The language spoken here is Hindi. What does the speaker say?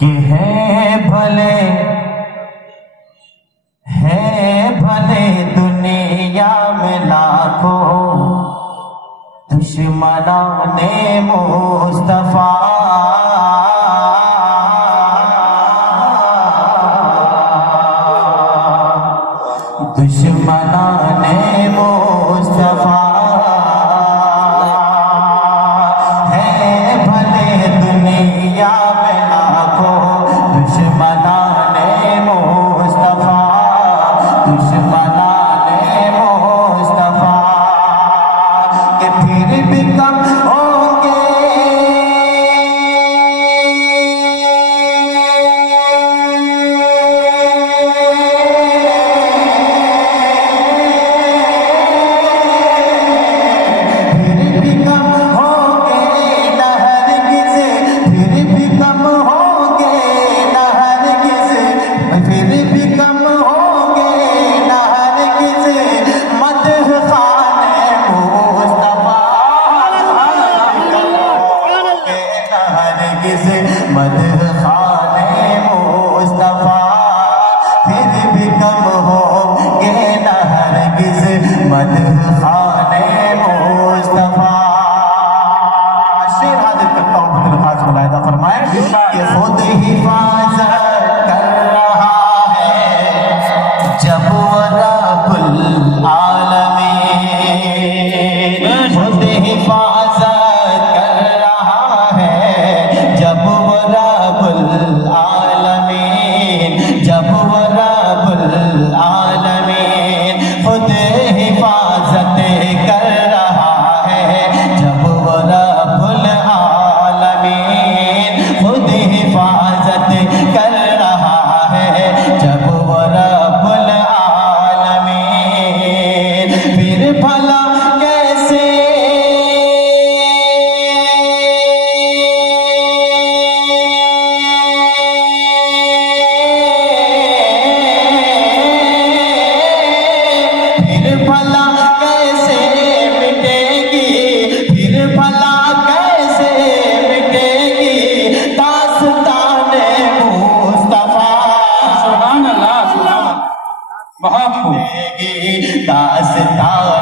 कि है भले दुनिया में लाखों दुश्मनां ने मुस्तफा, दुश्मनां ने मुस्तफा। है भले दुनिया में लाखों दुश्मनां ने मुस्तफा, दुश्मनां ने मुस्तफा के फिर भी कम होंगे। फिर भी कम होंगे न हरगिज़, फिर भी कम होंगे न हरगिज़, फिर भी कम होंगे न हरगिज़ मदह खाने मुस्तफा, हरगिज़ मदह खाने मुस्तफा, फिर भी कम होंगे न हरगिज़ मदह खाने मुस्तफा। शेर हाजिर करता हूँ फिर खास मुलाहिदा फरमाए कि खुद हिफाजत कर रहा है जब वो रब्बुल आलमीन, खुद हिफाजत कर रहा है जब वो रब्बुल आलमीन, जब वो रब्बुल आलमीन खुद हिफाजत कर रहा है जब वो रब्बुल आलमीन, खुद हिफाजत कर रहा है जब वो रब्बुल आलमीन। फिर भला कैसे फिर भला कैसे मिटेगी, फिर भला कैसे मिटेगी दास्ताने मुस्तफा। सुभान अल्लाह, सुभान, बहुत खूब। दास्तान